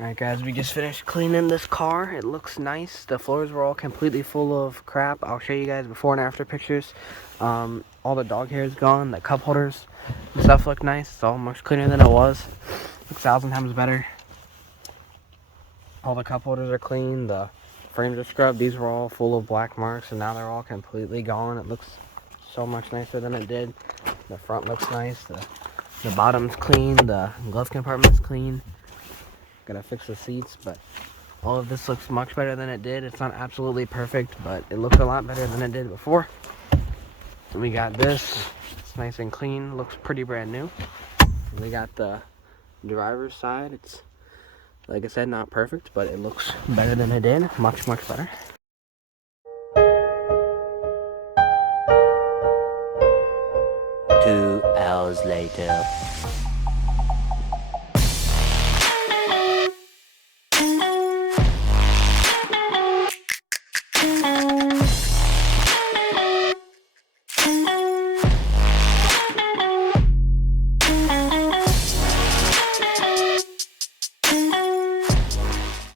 Alright guys, we just finished cleaning this car. It looks nice. The floors were all completely full of crap. I'll show you guys before and after pictures. All the dog hair is gone. The cup holders and stuff look nice. It's all much cleaner than it was. Looks 1,000 times better. All the cup holders are clean. The frames are scrubbed. These were all full of black marks and now they're all completely gone. It looks so much nicer than it did. The front looks nice. The bottom's clean. The glove compartment's clean. Gotta fix the seats, but all of this looks much better than it did. It's not absolutely perfect, but it looks a lot better than it did before. We got this. It's nice and clean. Looks pretty brand new. We got the driver's side. It's, like I said, not perfect, but it looks better than it did. Much, much better. 2 hours later.